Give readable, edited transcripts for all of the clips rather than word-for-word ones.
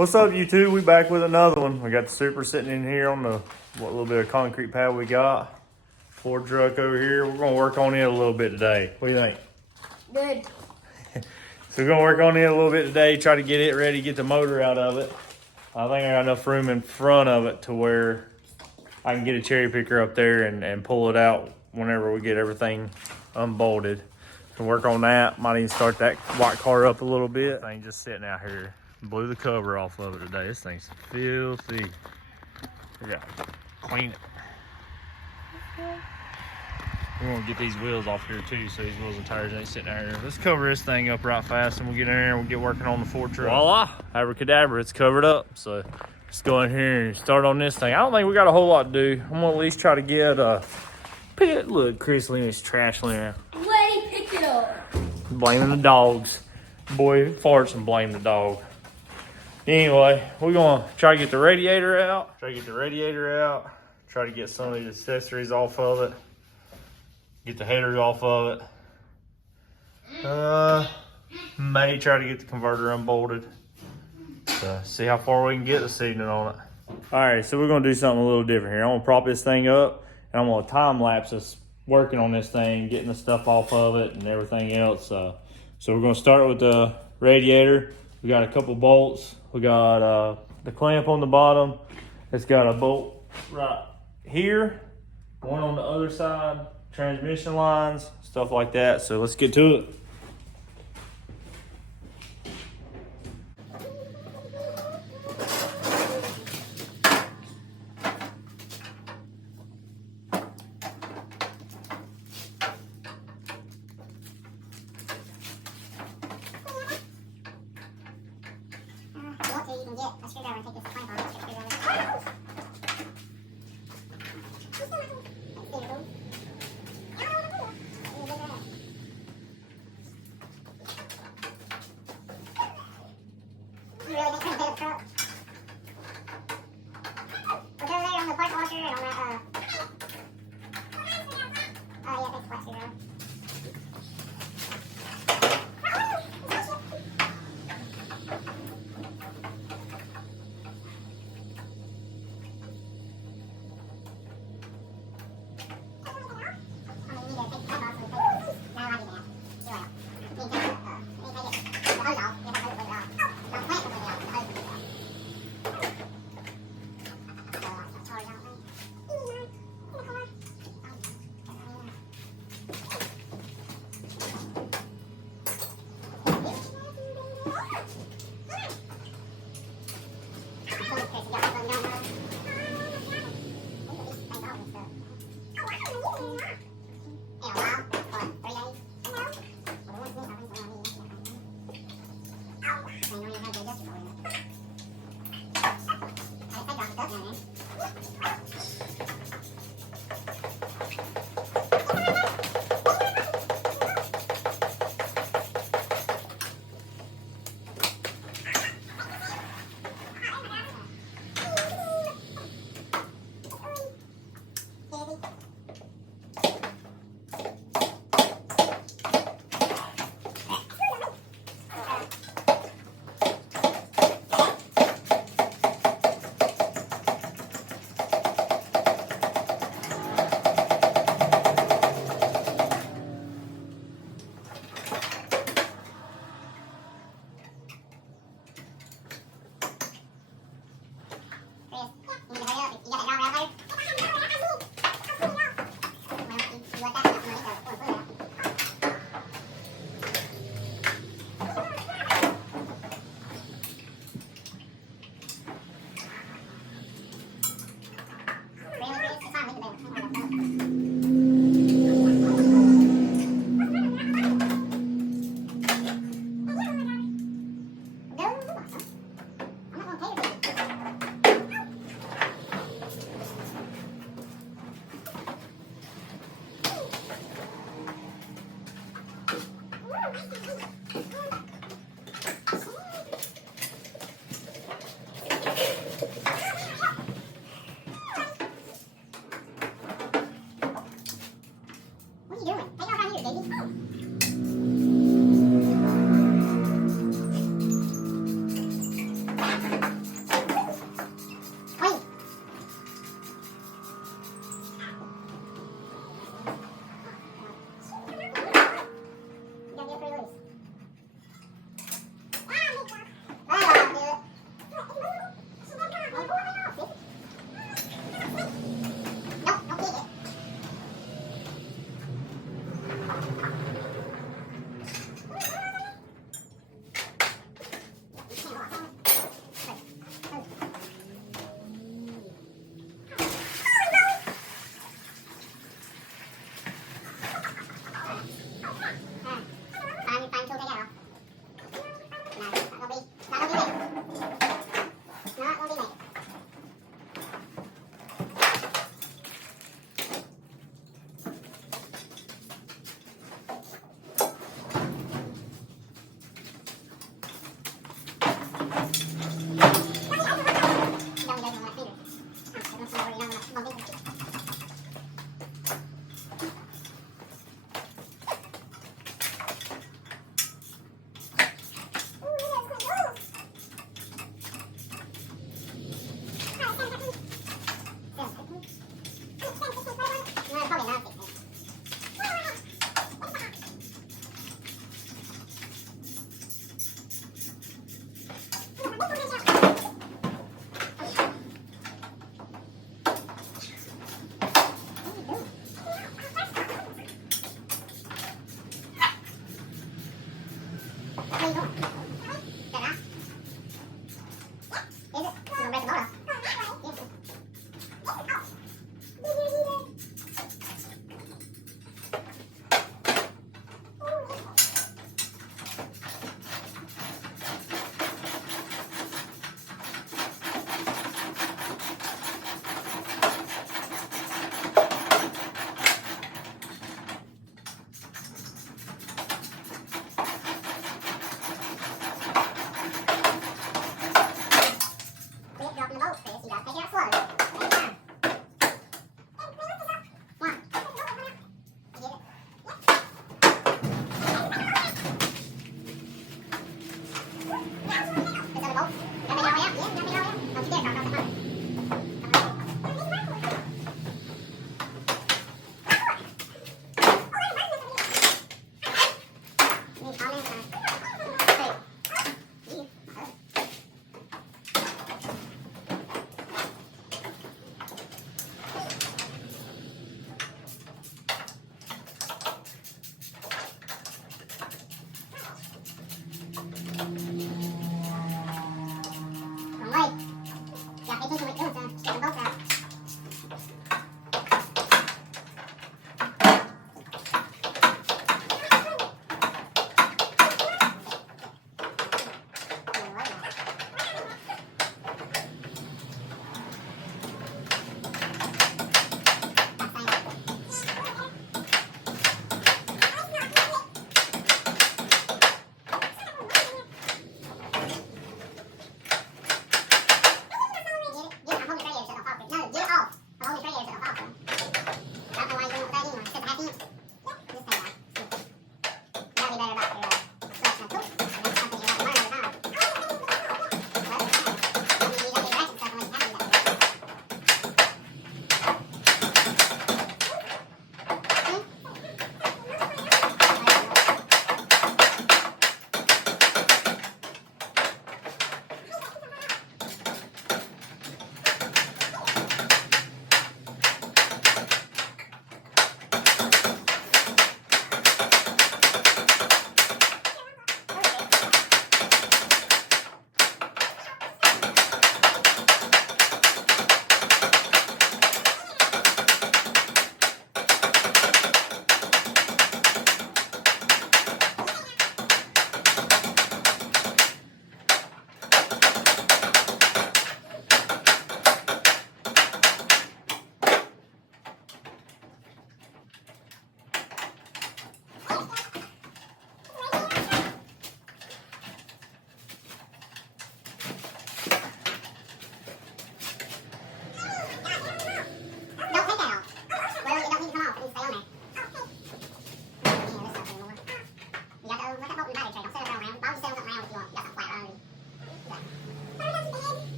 What's up, YouTube? We back with another one. We got the Super sitting in here on the what little bit of concrete pad we got. Ford truck over here. We're gonna work on it a little bit today. What do you think? Good. So we're gonna work on it a little bit today. Try to get it ready, get the motor out of it. I think I got enough room in front of it to where I can get a cherry picker up there and pull it out whenever we get everything unbolted. So work on that. Might even start that white car up a little bit. Thing just sitting out here. Blew the cover off of it today. This thing's filthy. We gotta clean it. We're gonna get these wheels off here too, so these wheels and tires ain't sitting out here. Let's cover this thing up right fast and we'll get in there and we'll get working on the Ford truck. Voila, abracadabra, it's covered up. So let's go in here and start on this thing. I don't think we got a whole lot to do. I'm gonna at least try to get a pit. Look, Chris Leon's trash laying. Way picked it up. Blaming the dogs. Boy farts and blame the dog. Anyway, we're gonna try to get the radiator out. Try to get some of these accessories off of it. Get the headers off of it. May try to get the converter unbolted. So see how far we can get this evening on it. All right, so we're gonna do something a little different here. I'm gonna prop this thing up and I'm gonna time lapse us working on this thing, getting the stuff off of it and everything else. So we're gonna start with the radiator. We got a couple bolts. We got the clamp on the bottom. It's got a bolt right here, one on the other side, transmission lines, stuff like that. So let's get to it. You can get a screwdriver and take this clamp off. Screwdriver. You really think that's a truck? What's over there on the park washer and on that, oh yeah, that's flat screwdriver.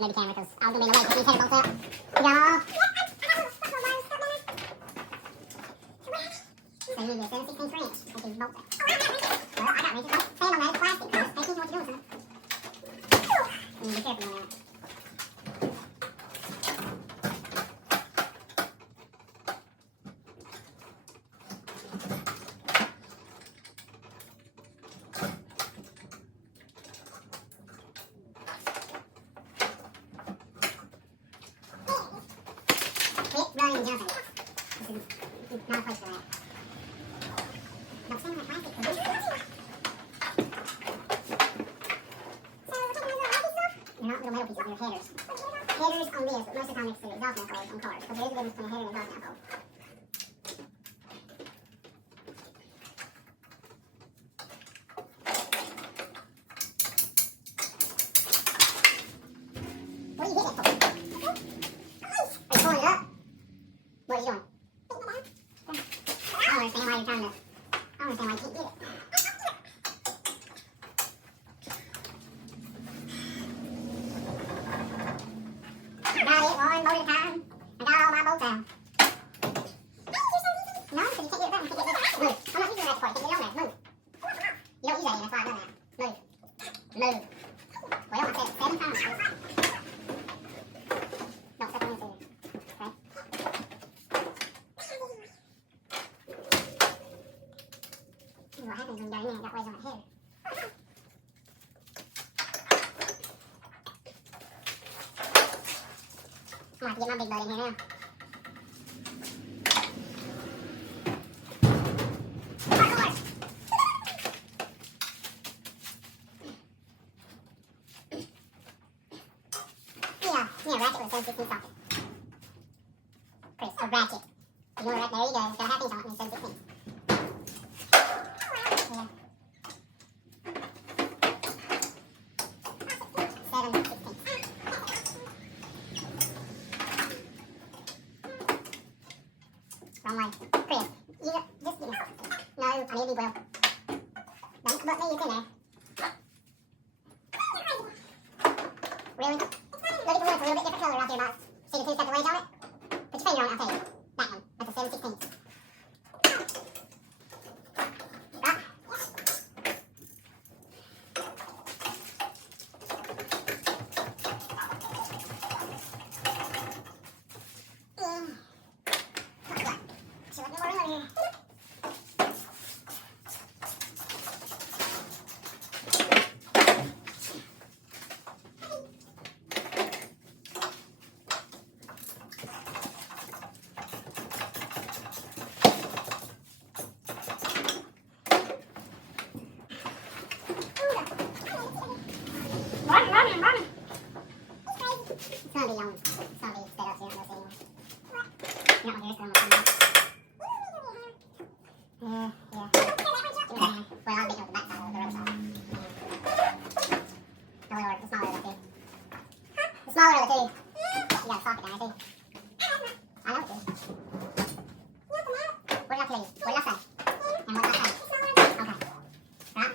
maybe camera because I was gonna be in the way. Put these header bolts up. Y'all. So you need a 7/16 wrench. Take these bolts out. Well, I got wrenches. Don't stand on that. It's plastic. Just pay attention to what you're doing, son. You need to be careful on that. Quit running and jumping. This is not a place for that. Don't stand on that plastic. They're not little metal pieces, they're headers. Headers on this, but most of the time it's the exhaust manifold on cars. Because there is a difference between a header and exhaust manifold. What are you hitting it for? Are you pulling it up? What are you doing? I don't understand why you're trying to. I don't understand why you can't get it. Got it, one bolt at a time. I got all my bolts out. No, because you can't get it done. You can't get it done. Move. I'm not using that part. You can't get it on there. Move. You don't use that in. That's why I've done that. Move. Move. Well, I said it 7 times. Don't step on this either. Okay? This is what happens when you go in there and got waves on that header. I'm gonna have to get my big boat in here now. Yeah, ratchet with a 7/16 socket. Chris, a ratchet. You want a ratchet? There you go. It's got a half inch on it and 7/16. Yeah. 7/16. Wrong way. Chris, you just give me. No, I need a big wheel. Don't come up me, it's in there. Really? Look at the one, it's a little bit different color right there, box. See the two sets of wedge on it? Put your finger on it, I'll tell you. That one. That's a 7/16. Right? Should let me more room here. Running. It's gonna be long. It's gonna be sped up so you don't notice anymore. You're not gonna hear it, so I'm gonna come back. Yeah. Well, I'll be on the back side of the road side. The smaller of the two. The smaller of the two. You got a socket down there too. I know it is. What did I tell you? What did I say? And what did I say? Okay. Right?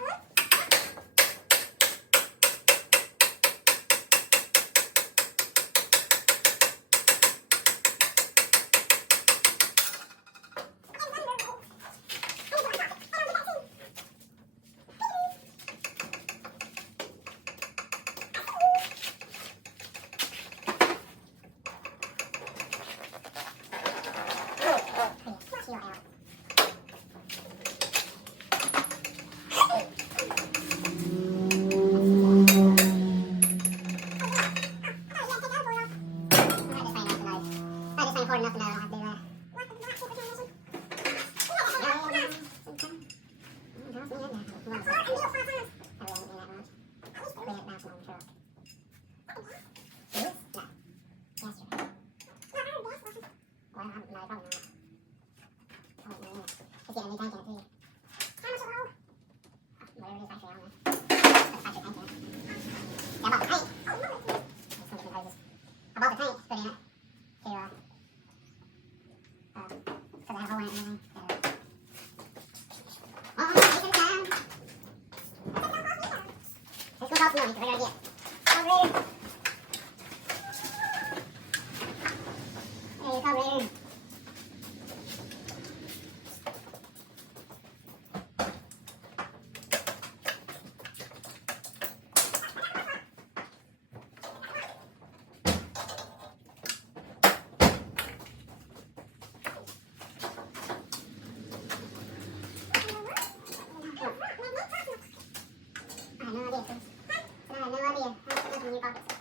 pockets.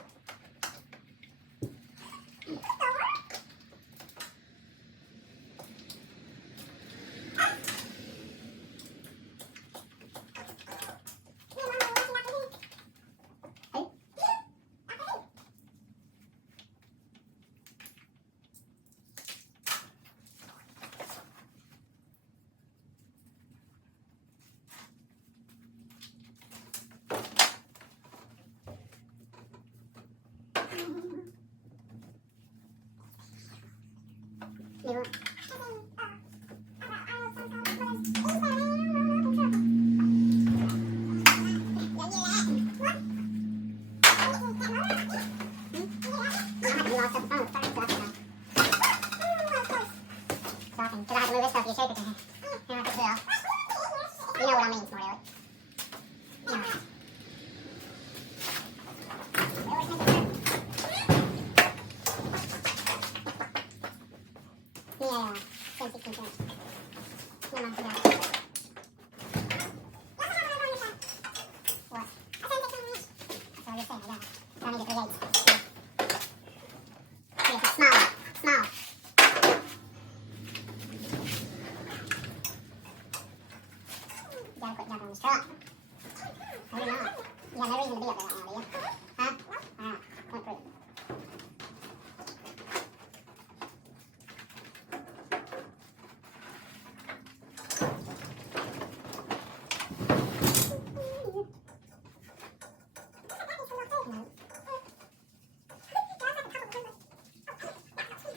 You know what I mean, Smart Alex. Yeah, 10, 16 cents. Never mind, forget it. What? That's what I was saying, I need to create. Make it smaller, small. You gotta quit jumping on this truck. Maybe not. You got no reason to be up there right now, do you? Huh? Alright, point through.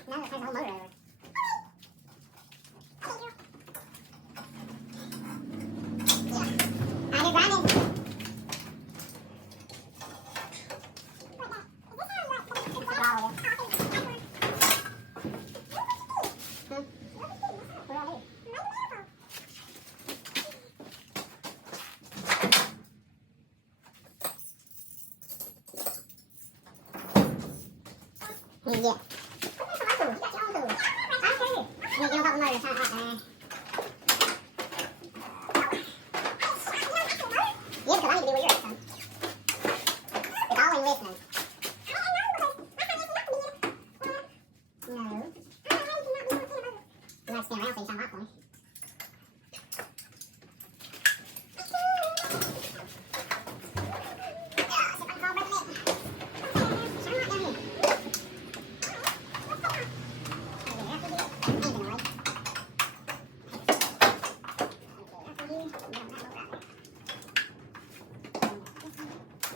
No, it turns the whole motor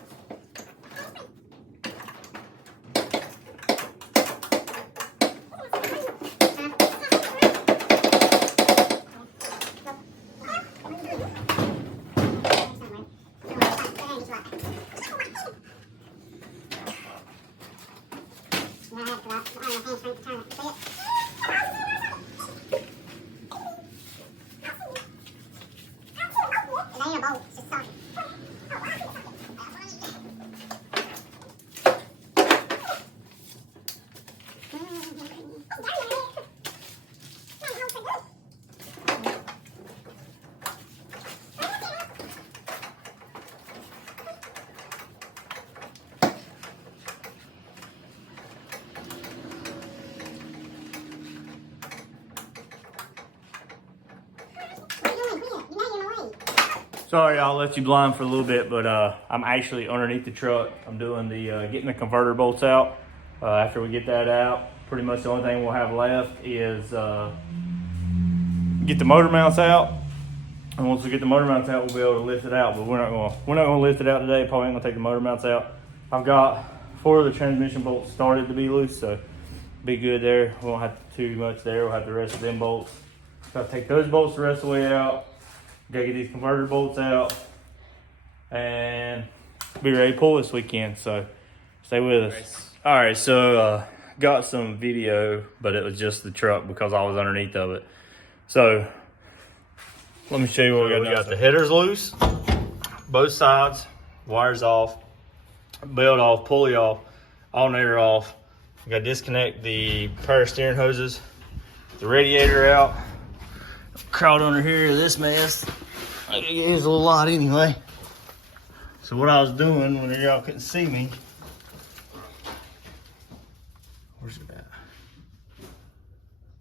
over. Yeah. Sorry, I'll let you blind for a little bit, but I'm actually underneath the truck. I'm doing the getting the converter bolts out. After we get that out, pretty much the only thing we'll have left is get the motor mounts out. And once we get the motor mounts out, we'll be able to lift it out. But we're not gonna lift it out today. Probably ain't gonna take the motor mounts out. I've got 4 of the transmission bolts started to be loose, so be good there. We won't have too much there. We'll have the rest of them bolts. So I'll take those bolts the rest of the way out. Gotta get these converter bolts out and be ready to pull this weekend. So stay with us. All right, so got some video, but it was just the truck because I was underneath of it. So let me show you what we got. We got the headers loose, both sides, wires off, belt off, pulley off, alternator off. We got to disconnect the power steering hoses, the radiator out. Crawled under here this mess. It is a little lot anyway. So what I was doing when y'all couldn't see me Where's it at?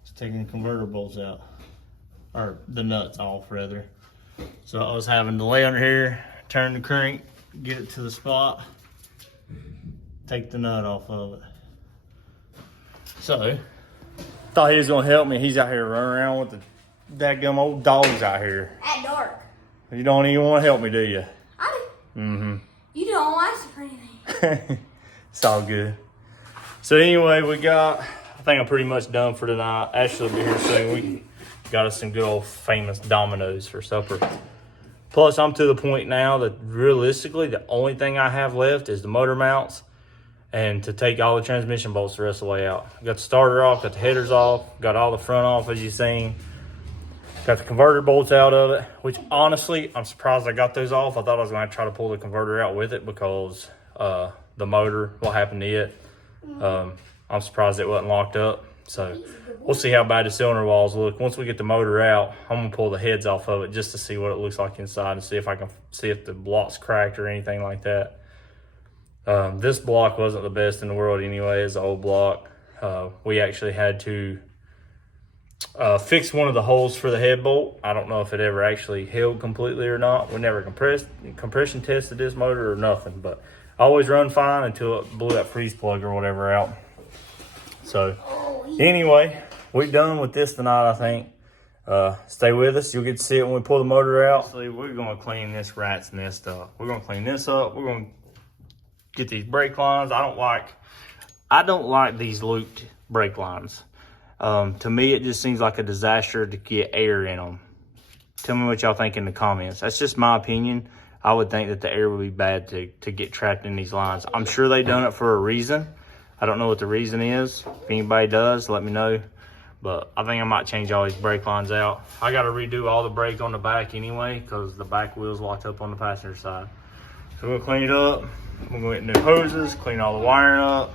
It's taking the converter bolts out. Or the nuts off, rather. So I was having to lay under here, turn the crank, get it to the spot, take the nut off of it. So, thought he was gonna help me. He's out here running around with the dadgum old dogs out here. At dark. You don't even want to help me, do you? I do. Mm-hmm. You don't ask for anything. It's all good. So anyway, I think I'm pretty much done for tonight. Ashley will be here soon. We got us some good old famous Domino's for supper. Plus, I'm to the point now that realistically, the only thing I have left is the motor mounts and to take all the transmission bolts the rest of the way out. Got the starter off, got the headers off, got all the front off as you've seen. Got the converter bolts out of it, which honestly, I'm surprised I got those off. I thought I was going to try to pull the converter out with it because the motor, what happened to it. I'm surprised it wasn't locked up. So we'll see how bad the cylinder walls look. Once we get the motor out, I'm going to pull the heads off of it just to see what it looks like inside and see if I can see if the block's cracked or anything like that. This block wasn't the best in the world anyway. It's an old block. We actually had to fix one of the holes for the head bolt. I don't know if it ever actually held completely or not. We never compression tested this motor or nothing, but I always run fine until it blew that freeze plug or whatever out. So anyway, we're done with this tonight, I think. Stay with us. You'll get to see it when we pull the motor out. So we're going to clean this rat's nest up. We're going to clean this up. We're going to get these brake lines. I don't like these looped brake lines. To me, it just seems like a disaster to get air in them. Tell me what y'all think in the comments. That's just my opinion. I would think that the air would be bad to get trapped in these lines. I'm sure they done it for a reason. I don't know what the reason is. If anybody does, let me know. But I think I might change all these brake lines out. I got to redo all the brake on the back anyway because the back wheel's locked up on the passenger side. So we'll clean it up. We're going to get new hoses, clean all the wiring up.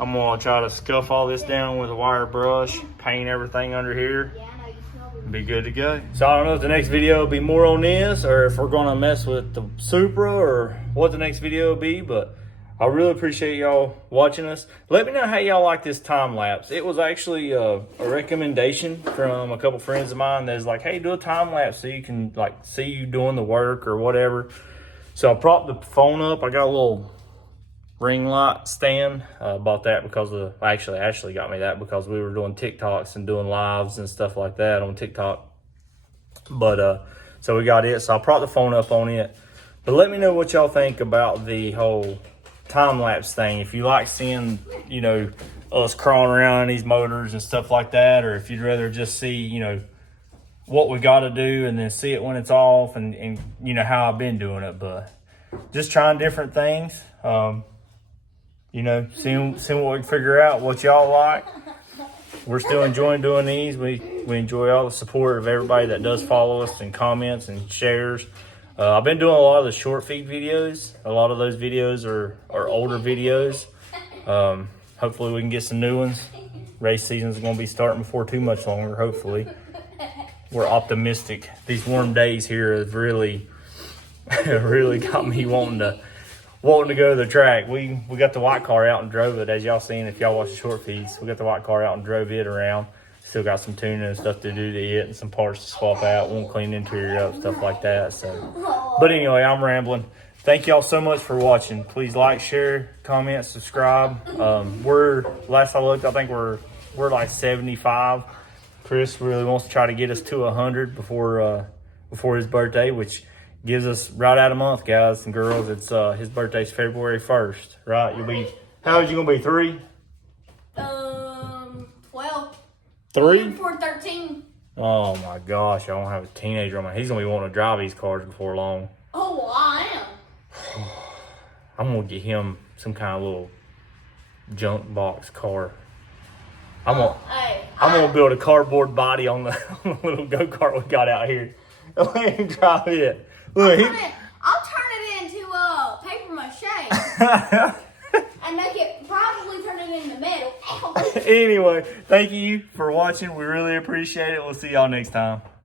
I'm going to try to scuff all this down with a wire brush, paint everything under here, and be good to go. So I don't know if the next video will be more on this or if we're going to mess with the Supra or what the next video will be, but I really appreciate y'all watching us. Let me know how y'all like this time lapse. It was actually a recommendation from a couple friends of mine that's like, hey, do a time lapse so you can like see you doing the work or whatever. So I propped the phone up. I got a little ring light stand. Bought that because of Ashley got me that because we were doing TikToks and doing lives and stuff like that on TikTok. But so we got it. So I propped the phone up on it. But let me know what y'all think about the whole time-lapse thing. If you like seeing, you know, us crawling around in these motors and stuff like that, or if you'd rather just see, you know, what we got to do and then see it when it's off and you know, how I've been doing it. But just trying different things, you know, seeing what we can figure out, what y'all like. We're still enjoying doing these. We enjoy all the support of everybody that does follow us and comments and shares. I've been doing a lot of the short feed videos. A lot of those videos are older videos. Hopefully we can get some new ones. Race season's going to be starting before too much longer, hopefully. We're optimistic. These warm days here have really got me wanting to go to the track. We got the white car out and drove it, as y'all seen if y'all watch the short feeds. We got the white car out and drove it around. Still got some tuning and stuff to do to it and some parts to swap out. Won't clean the interior up, stuff like that. So, but anyway, I'm rambling. Thank y'all so much for watching. Please like, share, comment, subscribe. Last I looked, I think we're like 75. Chris really wants to try to get us to 100 before his birthday, which gives us right out a month, guys and girls. It's his birthday's February 1st, right? How old you gonna be? 3? 12. 3? 4, 13. Oh my gosh, I don't have a teenager on my. He's gonna be wanting to drive these cars before long. Oh, well, I am. I'm gonna get him some kind of little junk box car. I'm gonna build a cardboard body on the little go-kart we got out here. Let him drive it. Look, I'll turn it into paper mache. And make it probably turn it into metal. Anyway, thank you for watching. We really appreciate it. We'll see y'all next time.